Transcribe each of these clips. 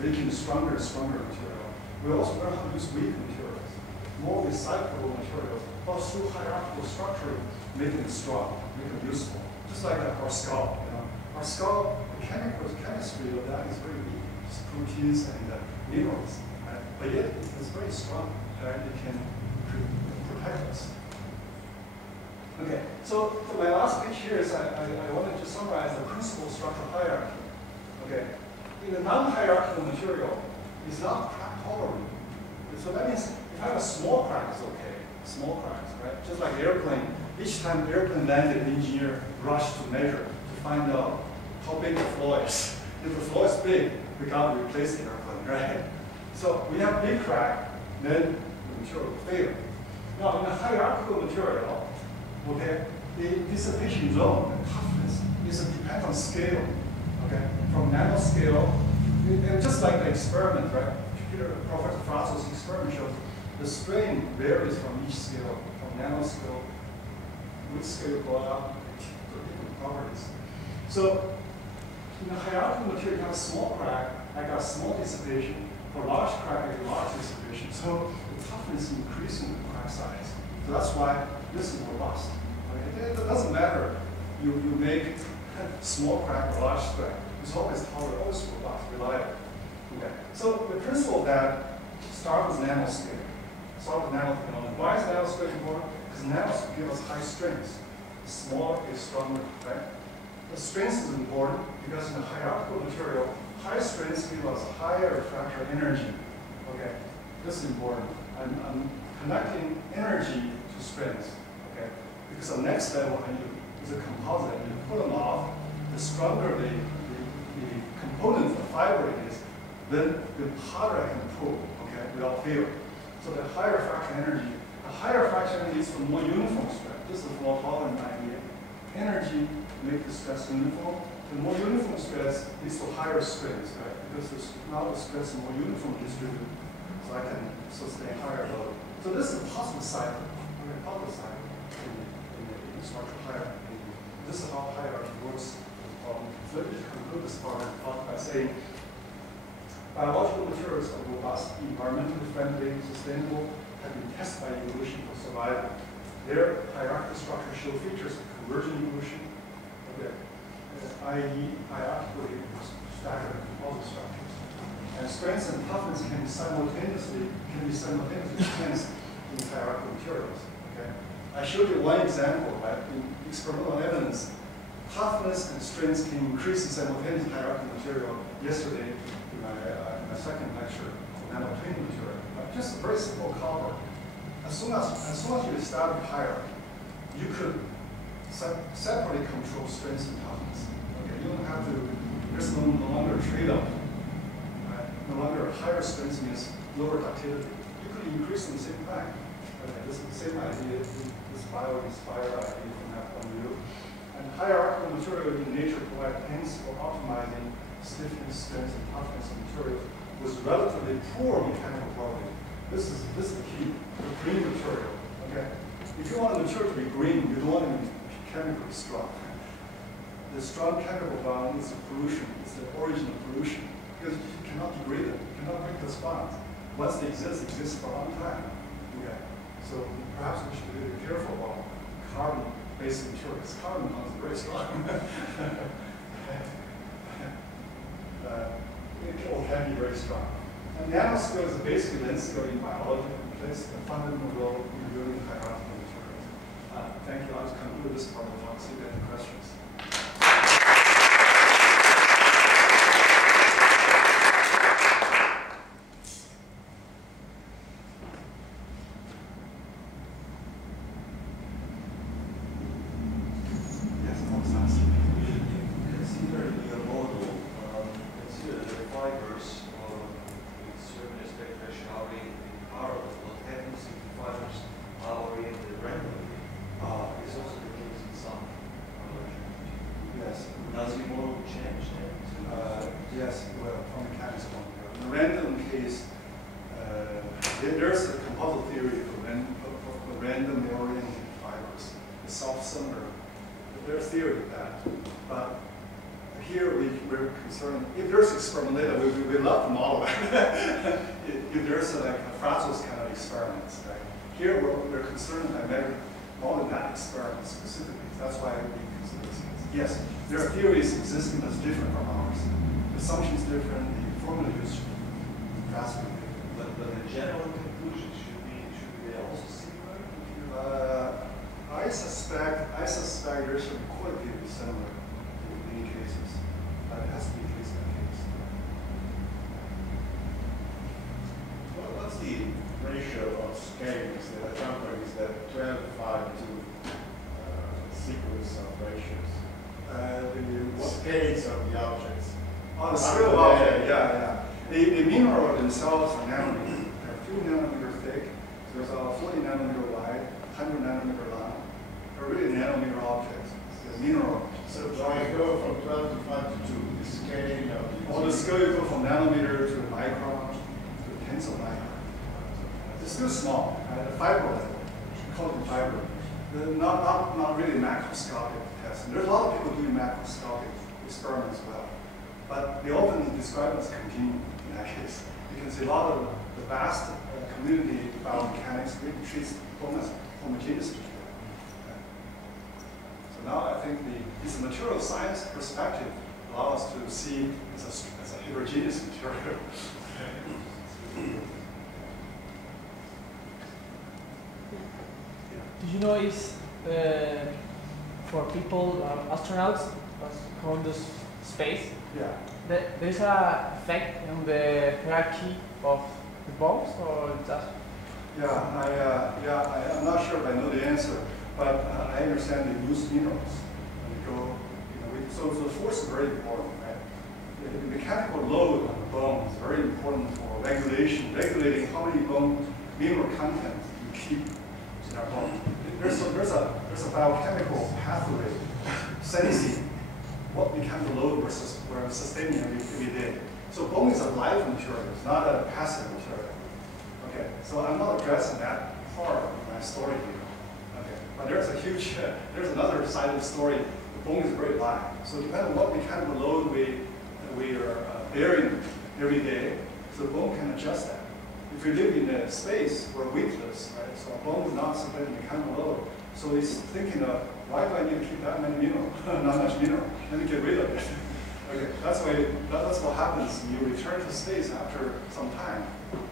making stronger and stronger material. We also learn how to use weak materials, more recyclable materials, but through hierarchical structure, making it strong, making it useful. Just like our skull. Our skull, the chemistry of that is very weak, just proteins and minerals. But yet it's very strong, and it can protect us. Okay, so for my last pitch here is I wanted to summarize the principal structural hierarchy. Okay, in a non-hierarchical material, it's not crack tolerant. So that means if I have a small crack, it's okay. Small cracks, right? Just like airplane. Each time airplane landed, the engineer rushed to measure to find out how big the flaw is. If the flaw is big, we got to replace the airplane, right? So we have big crack, then the material will fail. Now in a hierarchical material, okay, the dissipation zone, the toughness, depends on scale. Okay, from nanoscale, and just like the experiment, right? Professor Franco's experiment shows the strain varies from each scale, from nanoscale, which scale go up to different properties. So in a hierarchical material, you have a small crack, I got small dissipation. For large crack, I get large dissipation. So the toughness is increasing with crack size. So that's why this is robust. Okay? It doesn't matter you make small crack or large crack. It's always tolerant, always robust, reliable. Okay. So the principle of that starts with nanoscale. Start with nanotechnology. Why is nanoscale important? Because nanoscale gives us high strength. Smaller is stronger, right? The strength is important because in a hierarchical material, high strengths give us higher fracture energy. Okay, this is important. I'm connecting energy to strength. Okay, because the next level is a composite. You put them off, the stronger the component, the fiber is, then the harder I can pull. Okay, without failure. So the higher fracture energy, leads to more uniform stress. This is a fault tolerant idea. Energy make the stress uniform. The more uniform stress leads to higher strength, right? Because now the stress is more uniform distributed, so I can sustain higher load. So this is a positive cycle. Positive cycle in the structural hierarchy. This is how hierarchy works. So let me conclude this part by saying biological materials are robust, environmentally friendly, sustainable, have been tested by evolution for survival. Their hierarchical structures show features of convergent evolution, i.e. hierarchically staggered composite structures. And strength and toughness can be simultaneously enhanced in hierarchical materials. Okay? I showed you one example, right? In experimental evidence, toughness and strength can increase in simultaneous hierarchical material yesterday in my second lecture on nanotechnology material. Just a very simple copper. As soon as you establish hierarchy, you could separately control strength and toughness. Okay, you don't have to. There's no longer trade-off. Right? No longer higher strength means lower ductility. You could increase in the same time. Okay, this is the same idea. This bio-inspired idea from that point of view. And hierarchical material in nature provide hints for optimizing stiffness, strength, and toughness of materials with relatively poor mechanical properties. This is the key. The green material. Okay. If you want a material to be green, you don't want it to be chemically strong. The strong chemical bond is the pollution. It's the origin of pollution because you cannot degrade them. You cannot break those bonds. Once they exist for a long time. Okay. So perhaps we should be really careful about carbon-based materials. Carbon bonds are very strong. It all can be very strong. And nanoscale is basically length scale in biology and plays a fundamental role in building hierarchical materials. Thank you. I'll just conclude this part of the talk. See if you have any questions. Yes, I was asking. Consider your model, consider the fibers with certain expectation are in parallel. What happens if the fibers are oriented randomly? It's also the case in some relation. Yes. Does your model change then? Yes, well, from mechanics point of view. In the random case, there's a composite theory for randomly oriented fibers. The soft cylinder. There's theory of that. But here we're concerned, if there's experimental data, we love to model it. If there's like a fractals kind of experiments, right? Here we're concerned about modeling that experiment specifically. That's why we consider this case. Yes, there are theories existing that's different from ours. The assumption is different, the formula is drastically different. But the general conclusion should be also similar? I suspect there should be qualitatively similar in many cases, but it has to be case by case. Well, what's the ratio of scales that accompanies that 12:5 to sequence of ratios? What scales of the objects? On the scale of object, yeah. The mineral themselves are nanometer. They're a few nanometer thick. There's a 40 nanometer wide, 100 nanometer long. They're really nanometer objects. The mineral. So I go from 12 to 5 to 2, the scaling of the... On the scale, you go from nanometer to micron to tens of micron. It's still small. At the fiber level, we call it fiber. Not really macroscopic tests. And there's a lot of people doing macroscopic experiments as well. But they often describe it as continuum in that case. Because a lot of the vast community biomechanics really treats bone as homogeneous material. So now I think this material science perspective allows us to see as a heterogeneous material. Did you know is for people, astronauts, going to space, Yeah. there is an effect on the hierarchy of the bones, or just? I'm not sure if I know the answer, but I understand they use minerals. And they go, so the force is very important, right? The mechanical load on the bone is very important for regulating how many bone mineral content you keep in our bone. There's a biochemical pathway sensing what mechanical load versus we're sustaining every day. So bone is a live material, it's not a passive material. Okay, so I'm not addressing that part of my story here. Okay, but there's another side of the story. The bone is very live. So depending on what mechanical load we are bearing every day, so the bone can adjust that. If we live in a space where weightless, right? So a bone is not submitting mechanical load. So it's thinking of, why do I need to keep that many mineral? Not much mineral. Let me get rid of it. Okay, that's what happens when you return to space after some time.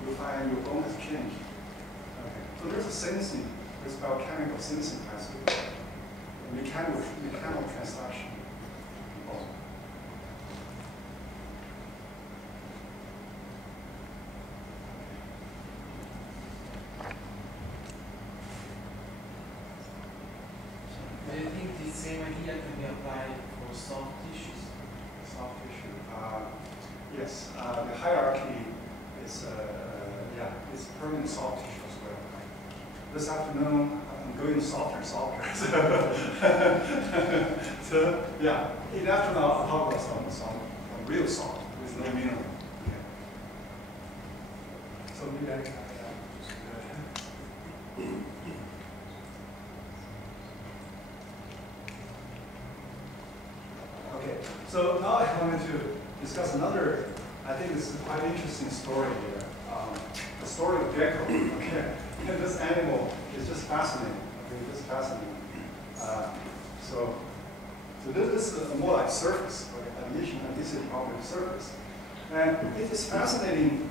You find your bone has changed. Okay, so there's a sensing, there's biochemical sensing pathway, mechanical transduction. Do you think the same idea can be applied for soft tissues? Soft tissue. Yes, the hierarchy is it's permanent soft tissue as well. This afternoon, I'm going softer and softer. So yeah, in the afternoon I'll talk about some real soft with no mineral. Okay. So maybe I can. Okay, so now I wanted to discuss another, I think this is quite interesting story here. The story of gecko. Okay, and this animal is just fascinating. Okay, just fascinating. So this is more like surface, right? Aviation, and this is probably surface. And it is fascinating.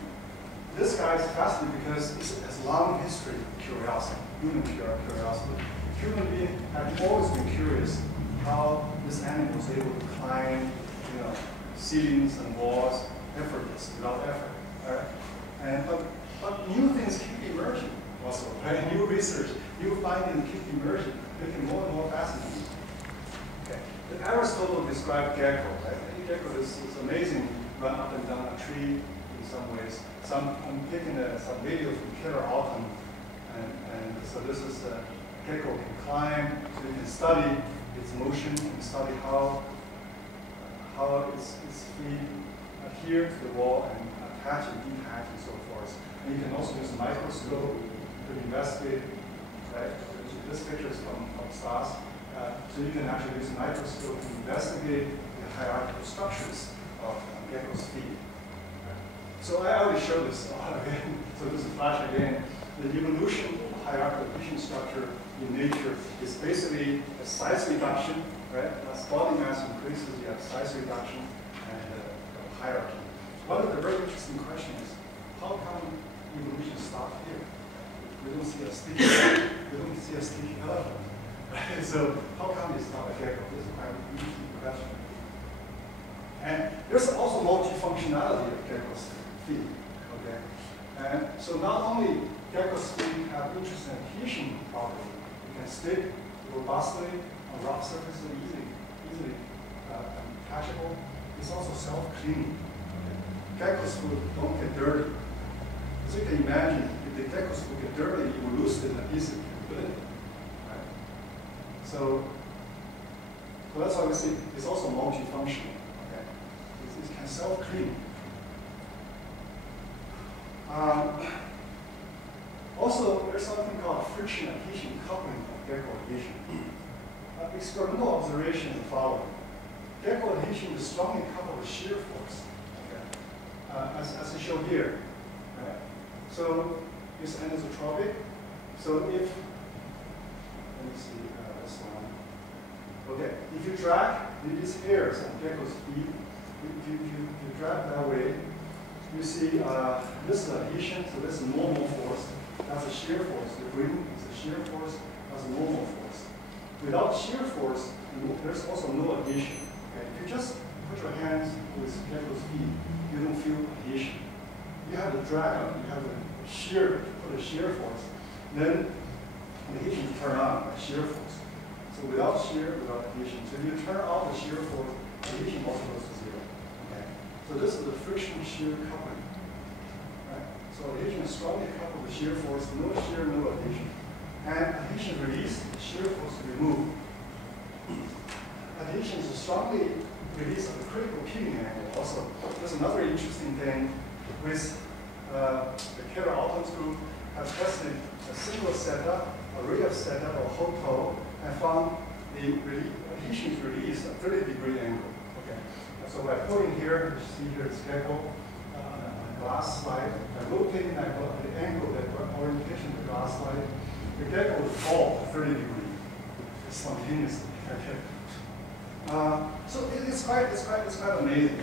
This guy is fascinating because it has a long history of curiosity, human curiosity. Human beings have always been curious how this animal was able to climb, ceilings and walls effortless, without effort. Right? And but new things keep emerging also, right? New research, new findings keep emerging, making more and more fascinating. Okay. Aristotle described gecko, right? Gecko is amazing, run up and down a tree in some ways. I'm taking some video from Killer Autumn, and so this is gecko can climb, so you can study its motion and study how its feet adhere to the wall and attach and detach and so forth. And you can also use a microscope to investigate, right? This picture is from Stas. So you can actually use a microscope to investigate the hierarchical structures of Gecko's feet. So I already showed this again. So this is flash again. The evolution of hierarchical adhesion structure in nature is basically a size reduction, right? As body mass increases, you have size reduction and hierarchy. One of the very interesting questions is, how come evolution stopped here? We don't see a sticky elephant, right? So how come it's not a gecko? This is quite an interesting question. And there's also multifunctionality of gecko's feet, okay? And so not only gecko's feet have interesting adhesion property, you can stick robustly on rough surfaces easily catchable. It's also self-cleaning. Okay? Gecko's foot don't get dirty. As you can imagine, if the gecko's foot get dirty, you will lose the adhesive capability. Right? So that's why we see it's also multifunctional. Okay? It can self-clean. Also, there's something called friction adhesion coupling of gecko adhesion. Experimental observation is the following. Gecko adhesion is strongly coupled with shear force, okay? As I show here. Right? So this anisotropic. So if, let me see this one. Okay, if you drag these hairs on gecko's feet, if you drag that way, you see this is adhesion, so this is normal force. That's a shear force. The green is a shear force, that's a normal force. Without shear force, there's also no adhesion. Okay? If you just put your hands with gecko's feet, you don't feel adhesion. You have to drag on, you have to shear, put a shear force, then adhesion will turn on by shear force. So without shear, without adhesion. So if you turn off the shear force, adhesion also goes to zero. Okay? So this is the friction shear coupling. So adhesion is strongly coupled with shear force, no shear, no adhesion. And adhesion released, shear force removed. Adhesion is strongly released at the critical peeling angle also. There's another interesting thing with the Killer Altons group have tested a single setup, array of setup, or HOTO, and found the adhesion is released at 30-degree angle. Okay. And so by putting here, you see here it's gecko. Glass slide, by rotating the angle, the orientation of the glass slide, the gecko would fall to 30 degrees spontaneously. Okay. So it's quite amazing.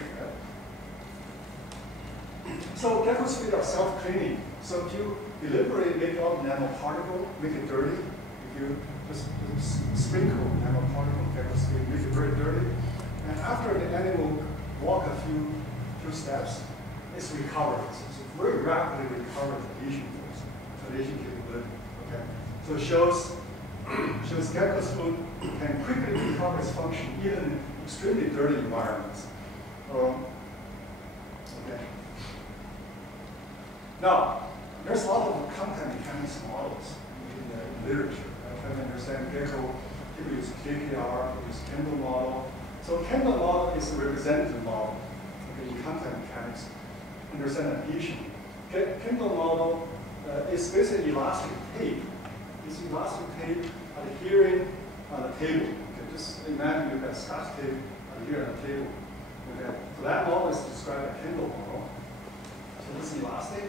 Right? So gecko's feet are self-cleaning. So if you deliberately make out nanoparticle, make it dirty, if you just sprinkle nanoparticle gecko's feet, make it very dirty, and after the animal walk a few steps, it's recovered. So it's very rapidly recovered adhesion force, adhesion capability. Okay. So it shows gecko's foot can quickly recover its function even in extremely dirty environments. Okay. Now, there's a lot of content mechanics models in the literature. Trying to understand gecko, people use KKR, people use Kendall model. So Kendall model is a representative model in content mechanics. Understand adhesion. Kendall model is basically elastic tape. It's elastic tape adhering on a table. Okay, just imagine you've got Scotch tape adhering on a table. Okay, so that model is described as Kendall model. So this is elastic.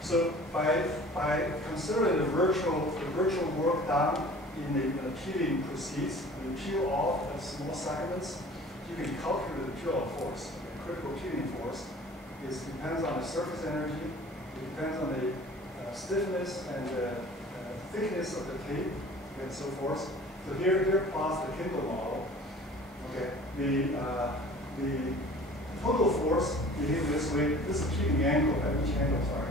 So by considering the virtual work done in the peeling proceeds, you peel off the small segments, you can calculate the peel-off force, the critical peeling force. It depends on the surface energy, it depends on the stiffness and the thickness of the tape, and so forth. So here plots the Kendall model. Okay, the total force behaves this way. This is peeling angle at each angle. Sorry,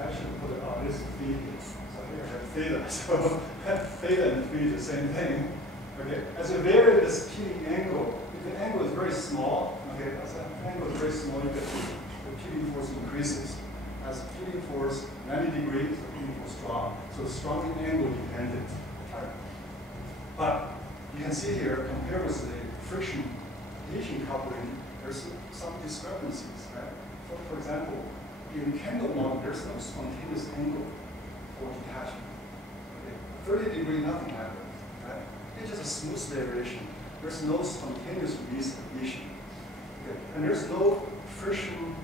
I should put it on this phi. So here I have theta. So theta and phi is the same thing. Okay, as you vary this peeling angle, if the angle is very small, okay, as the angle is very small, you get the peeling force increases. As peeling force 90 degrees, the peeling force drops. So it's strongly angle dependent. Right? But you can see here, compared with the friction adhesion coupling, there's some discrepancies. Right? For example, in Kendall model, there's no spontaneous angle for detachment. Okay? 30 degree, nothing happens. Right? It's just a smooth variation. There's no spontaneous release of adhesion. Okay, and there's no friction,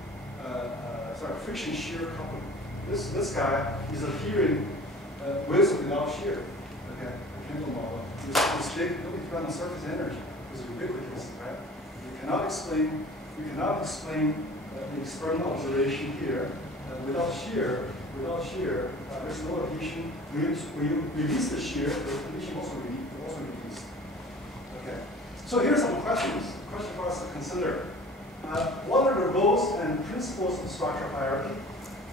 friction shear coupling. This guy is adhering with or without shear. Okay, the chemical model. This big, look at the surface energy. It's ubiquitous, right? You cannot explain the experimental observation here without shear. There's no adhesion. When you release the shear, the adhesion also released. Okay. So here's some questions for us to consider. What are the roles and principles of structure hierarchy?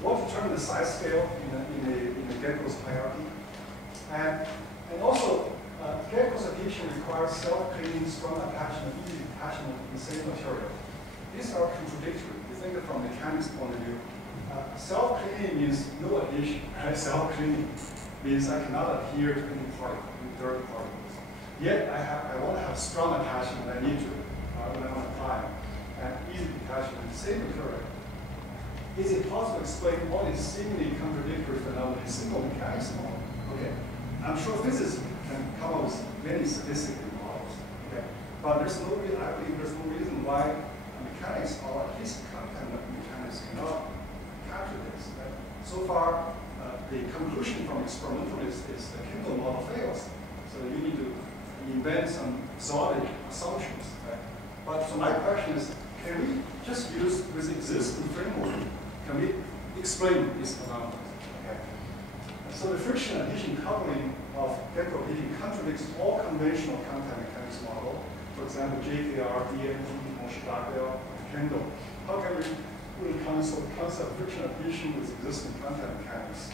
What determines the size scale in the gecko's hierarchy? And also, gecko's adhesion requires self-cleaning, strong attachment, easy attachment in the same material. These are contradictory. You think from the mechanics point of view. Self-cleaning means no adhesion. Right? Self-cleaning means I cannot adhere to any particle, dirty particles. Yet I want to have strong attachment when I need to, when I want to apply, and easy detachment in the same material. Is it possible to explain all these seemingly contradictory phenomena in single mechanics model? Okay. I'm sure physicists can come up with many statistical models. Okay. But I believe there's no reason why mechanics, or at least content of mechanics, cannot capture this. Right? So far, the conclusion from experimentalists is the chemical model fails. So you need to invent some solid assumptions. Right? But so my question is, can we just use this existing framework? Can we explain this phenomenon? Okay. So the friction adhesion coupling of gecko adhesion contradicts all conventional contact mechanics model. For example, JKR, DMT, Moshe-Blackwell, Kendall. How can we really concept friction adhesion with existing contact mechanics?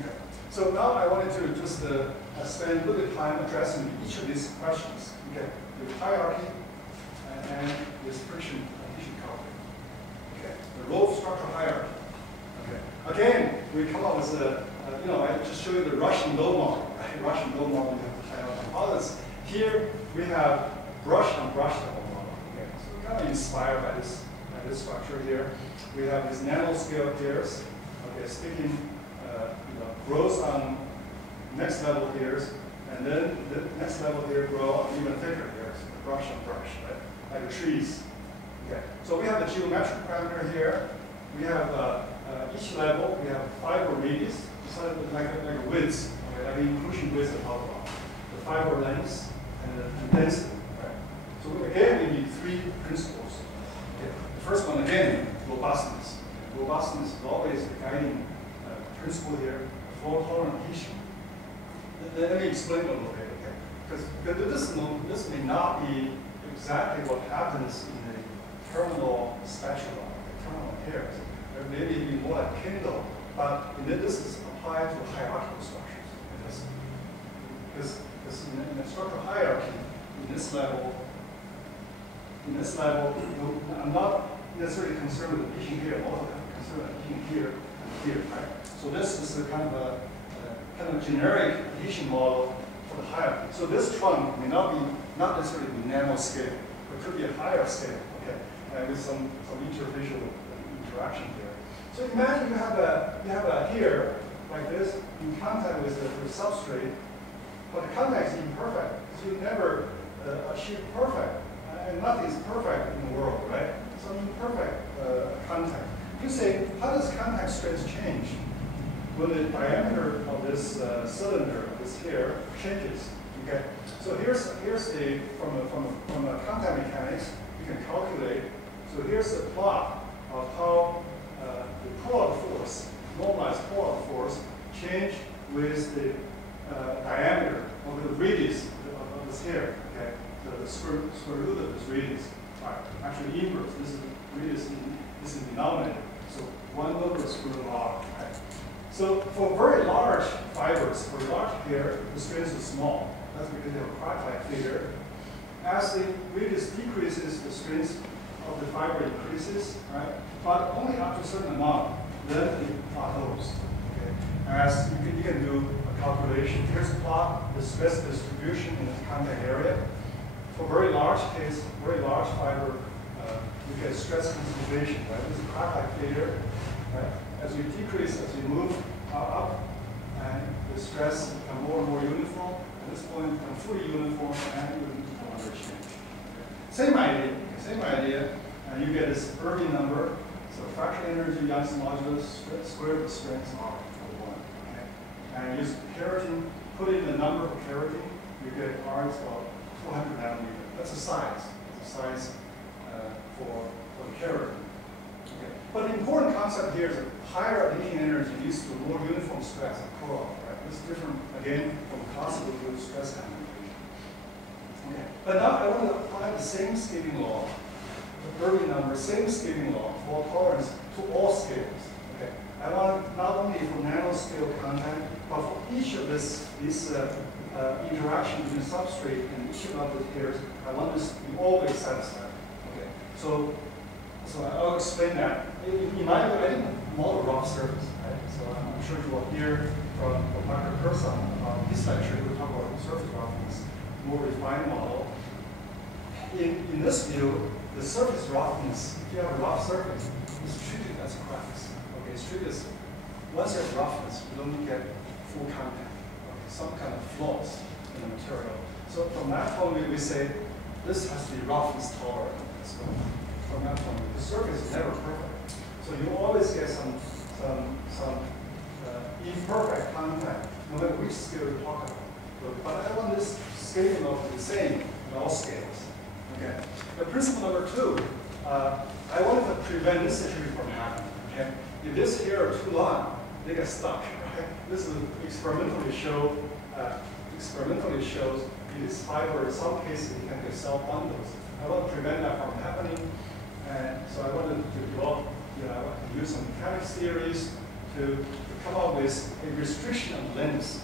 Okay. So now I wanted to just spend a little bit of time addressing each of these questions. Okay. The hierarchy and this friction adhesion coupling. Okay. The role of structural hierarchy. Okay. Again, we come up with I just showed you the Russian low model, right? Russian low model, we have the hierarchy models. Here we have brush on brush level model. Okay. So we're kind of inspired by this structure here. We have these nanoscale hairs, okay, sticking grows on next level hairs, and then the next level here grow on even thicker hairs, brush on brush, right? Like trees. Okay. So we have the geometric parameter here. We have each level, we have fiber radius, like a width, okay, like an inclusion width of the fiber length and density. Right? So again, we need three principles. Okay. The first one, again, robustness. Robustness is always the guiding principle here. Flow tolerant adhesion. Let me explain a little bit, okay? Because this may not be exactly what happens in the terminal spatula, the terminal hairs. There may be more like Kindle, but this is applied to hierarchical structures. Because in the structural hierarchy, in this level, I'm not necessarily concerned with adhesion here. I'm also concerned with adhesion here and here, right? So this is a kind of generic adhesion model for the hierarchy. So this trunk may not necessarily be nanoscale, but could be a higher scale, okay, with some intervisual interaction here. So imagine you have a here like this in contact with the substrate, but the contact is imperfect. So you never achieve perfect, and nothing is perfect in the world, right? So imperfect contact. You say, how does contact strength change when the diameter of this cylinder, this hair, changes? Okay. So here's from a contact mechanics, you can calculate. So here's the plot of how the pull-out force, normalized pull-out force, change with the diameter of the radius of this hair. Okay. The square root of this radius. Right. Actually inverse. This is the radius. This is denominator. So 1 over square root of r. Right. So for very large fibers, for large hair, the strength is small. That's because they have a crack-like figure. As the radius decreases, the strength of the fiber increases, right? But only up to a certain amount, then it plateaus. Okay? As you can do a calculation. Here's a plot, the stress distribution in the contact area. For very large case, very large fiber, you get stress concentration, right? This is a crack-like figure, right? As you decrease, as you move up, and the stress becomes more and more uniform. At this point, it becomes fully uniform, and you will underchange. Okay? Same idea, okay, same idea. And you get this Irving number. So fractional energy, Young's modulus, square root of strength R over 1. Okay? And use keratin, put in the number of keratin, you get R is about 200 nanometer. That's the size. That's the size for the keratin. Okay. But the important concept here is that higher adhesion energy leads to more uniform stress and cool-off. Right? This is different, again, from classical fluid stress concentration. Okay. But now I want to apply the same scaling law, the Irving number, same scaling law for tolerance to all scales. Okay. I want not only for nanoscale content, but for each of these interaction between substrate and each of the pairs, I want this to be always satisfied. Okay. So I'll explain that. In my view, I didn't model rough surface, right? So I'm sure you will hear from Dr. Person about his lecture. We'll talk about surface roughness, more refined model. In this view, the surface roughness, if you have a rough surface, is treated as cracks. Okay, it's treated as, once you have roughness, you don't get full contact. Okay, some kind of flaws in the material. So from that point of view, we say this has to be roughness tolerant. So from that point of view, the surface is never perfect. So you always get some imperfect contact, no matter which scale you talk about. But I want this scaling law to be the same in all scales. Okay. The principle number 2, I wanted to prevent this situation from happening. Okay. If this here are too long, they get stuck. Right? This is experimentally shows in this fiber, in some cases, it can get self-bundles. I want to prevent that from happening, and so I wanted to develop, I want to use some mechanics theories to come up with a restriction of lengths.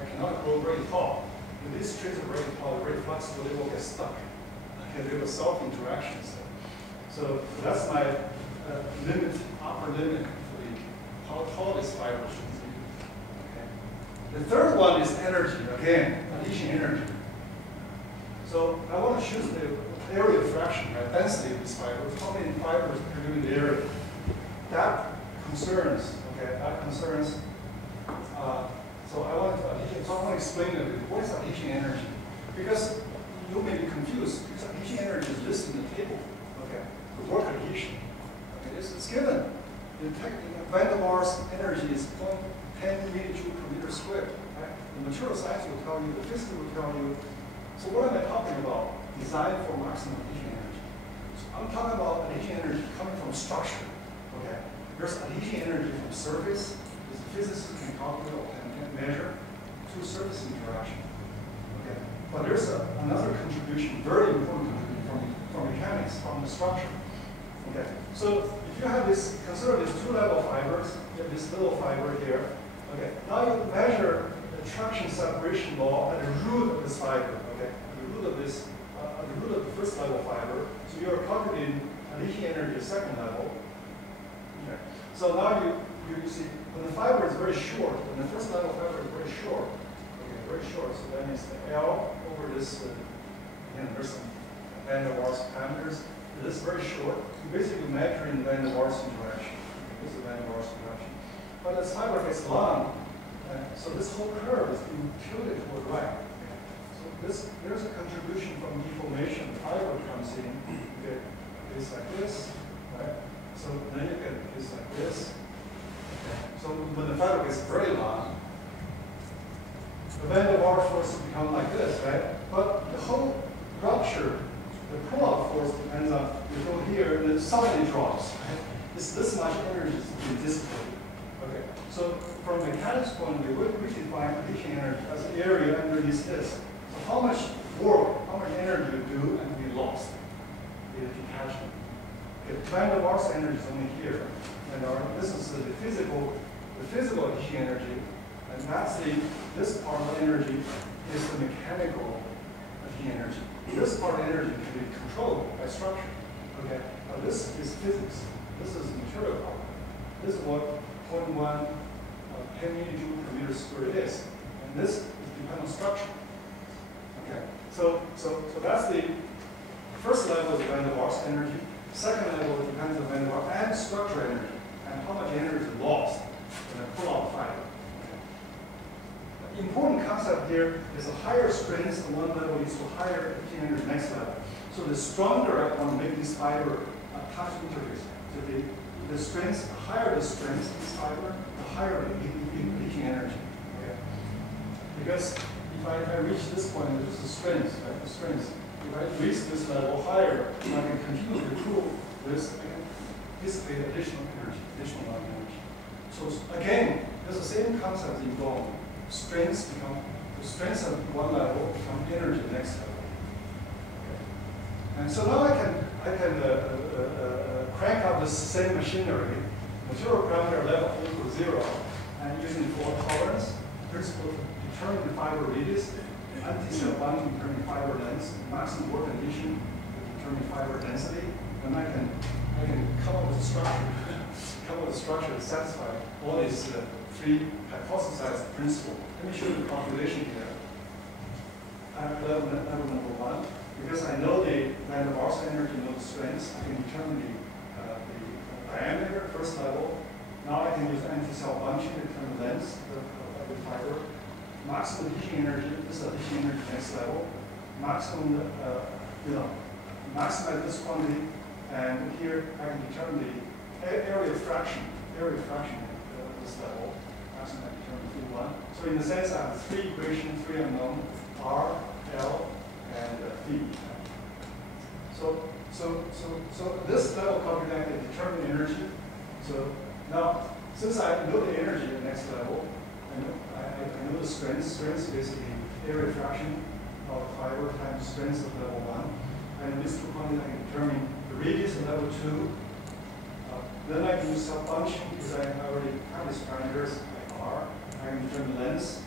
I cannot grow very tall. If these trees are very tall, very flexible, they will get stuck. Okay, they will self-interactions. So that's my limit, upper limit for how tall this fiber should be. Okay. The third one is energy, again, adhesion energy. So I want to choose the area fraction, right, density of this fiber, how many fibers per unit area. That concerns, okay, that concerns. So I want to explain a bit, what is adhesion energy? Because you may be confused, because adhesion energy is listed in the table, okay, the work adhesion. Okay, it's given. Van der Waals energy is 0.10 millijoule per meter squared. Right? The material science will tell you, the physics will tell you. So what am I talking about? Design for maximum adhesion energy. So I'm talking about adhesion energy coming from structure. Okay, there's adhesion energy from surface. There's the physicists can calculate or can measure through surface interaction. Okay, but there's another contribution, very important contribution from mechanics, from the structure. Okay, so if you have this, consider these two-level fibers, you have this little fiber here. Okay, now you measure the traction separation law at the root of this fiber. Okay, at the root of this, at the root of the first level fiber. So you are calculating adhesion energy at second level. Okay, so now you see when the fiber is very short, when the first level fiber is very short. Okay, very short. So that means the L over this. Again, there's some Van der Waals parameters. This is very short. You're basically measuring the Van der Waals interaction. This is the Van der Waals interaction. But as fiber gets long, so this whole curve is being tilted toward right. Okay. So there's a contribution from deformation. The fiber comes in, you get a case like this, right? So then you get a case like this. Okay. So when the fiber gets very long, the Van der Waals force will become like this, right? But the whole rupture, the pull-out force depends on, you go here, and then suddenly drops. Right? This much energy is being dissipated. Okay. So from a mechanics point of view, we define adhesion energy as the area underneath this. So how much work, how much energy you do and be lost in detachment. Okay, Van der Waals energy is only here. And this is the physical adhesion energy. And that's this part of the energy is the mechanical adhesion energy. This part of energy can be controlled by structure. Okay, now this is physics. This is material power. This is what 0.1 10 millijoule per meter squared is, and this is dependent on structure. Okay, so that's the first level is Van der Waals energy. Second level depends on Van der Waals and structure energy, and how much energy is lost in a pull-out fiber. The important concept here is a higher strength on one level leads to higher adhesion energy next level. So the stronger I want to make this fiber a touch interface. So the strength, the higher the strength of this fiber, the higher the leaking energy. Okay? Because if I reach this point, there's the strength, right? The strength. If I reach this level higher, I can continue to cool this, I can dissipate additional energy, additional amount of energy. So again, there's the same concept involved. Strengths become, the strengths of one level become energy next level. Okay. And so now I can crank up the same machinery, material parameter level equal to 0, and using fault tolerance principle to determine the fiber radius, anti-cell bonding to determine fiber length, maximum work condition to determine fiber density, and I can come up with a structure, that satisfies all these three hypothesized principles. Let me show you the calculation here. Level number 1. Because I know the van der Waals energy, know the strengths, I can determine the diameter, first level. Now I can use anti-cell bunching to determine the length of the fiber. Maximum adhesion energy, this is adhesion energy next level. Maximum, maximize this quantity, and here I can determine the area fraction at this level. Maximum I determine P1. So in a sense, I have three equations, three unknown, R, L, and phi. So this level calculation can determine energy. So now, since I know the energy at the next level, I know the strength. Strength is basically area fraction of fiber times strength of level 1. And these two quantities I can determine the radius of level 2. Then I can use sub-function because I already have these parameters like R. I can determine length.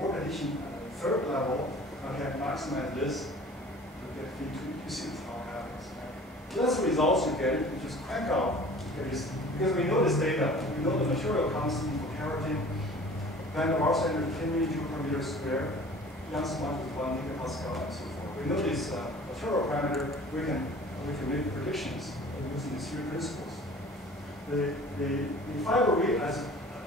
Work addition at the third level. I can maximize this to get phi2. You see how it happens. Right? So that's the results you get. You just crank out. Because we know this data. We know the material constant for keratin. Van der Waals energy 10 million joule per meter square. Young's modulus is 1 gigapascal and so forth. We know this material parameter. We can make predictions using these three principles. The fiber weight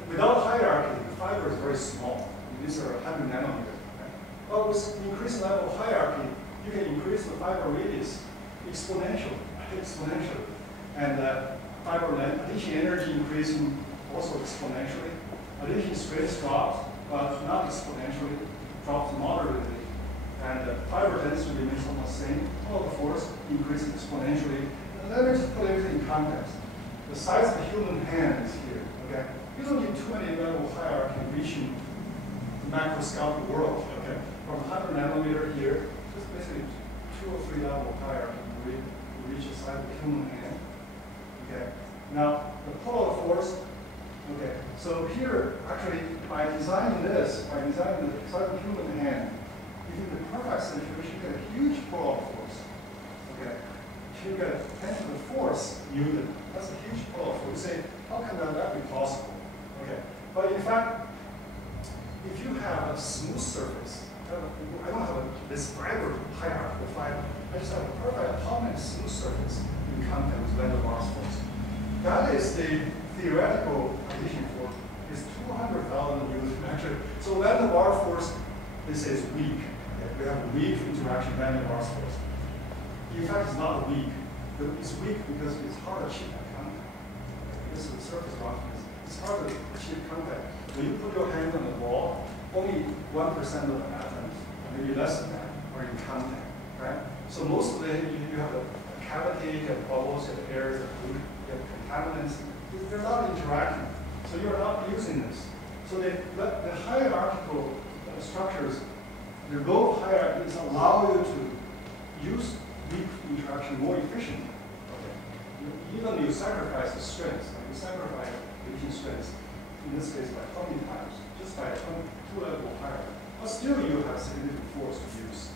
without hierarchy, the fiber is very small. These are 100 nanometers. But with increased level of hierarchy, you can increase the fiber radius exponentially. And fiber length, adhesion energy increasing also exponentially. Adhesion strength drops, but not exponentially, drops moderately. And fiber density remains almost the same. Total force increasing exponentially. And let me just put everything in context. The size of the human hand is here. Okay, you don't need too many level hierarchy reaching the macroscopic world. Okay, from 100 nanometer here, just basically 2 or 3 level hierarchy to reach the size of the human hand. Okay, now the polar force. Okay, so here actually by designing the size of the human hand, if in the perfect situation, you get a huge polar force. Okay, you get 10 to the 4th Newton. That's a huge polar force. You say, how can that be possible? Okay, but in fact, if you have a smooth surface, I don't have this fiber hierarchical fiber. I just have a perfect atomic smooth surface in contact with van der Waals force. That is the theoretical adhesion force. It's 200,000 Newton actually. So van der Waals force, they say is weak. Okay? We have a weak interaction van der Waals force. In fact, it's not weak. It's weak because it's hard to achieve that contact. Because of the surface roughness. It's hard to achieve contact. When you put your hand on the wall, only 1% of the atoms, maybe less than that, are in contact, right? So most of it, you have a cavity, you have bubbles, you have air, you have food, you have contaminants. They're not interacting. So you're not using this. So the hierarchical structures, the low hierarchies allow you to use weak interaction more efficiently. Okay. Even you sacrifice the strength, like you sacrifice the strength, in this case by 20 times, just by 2 level higher. But still you have significant force to use.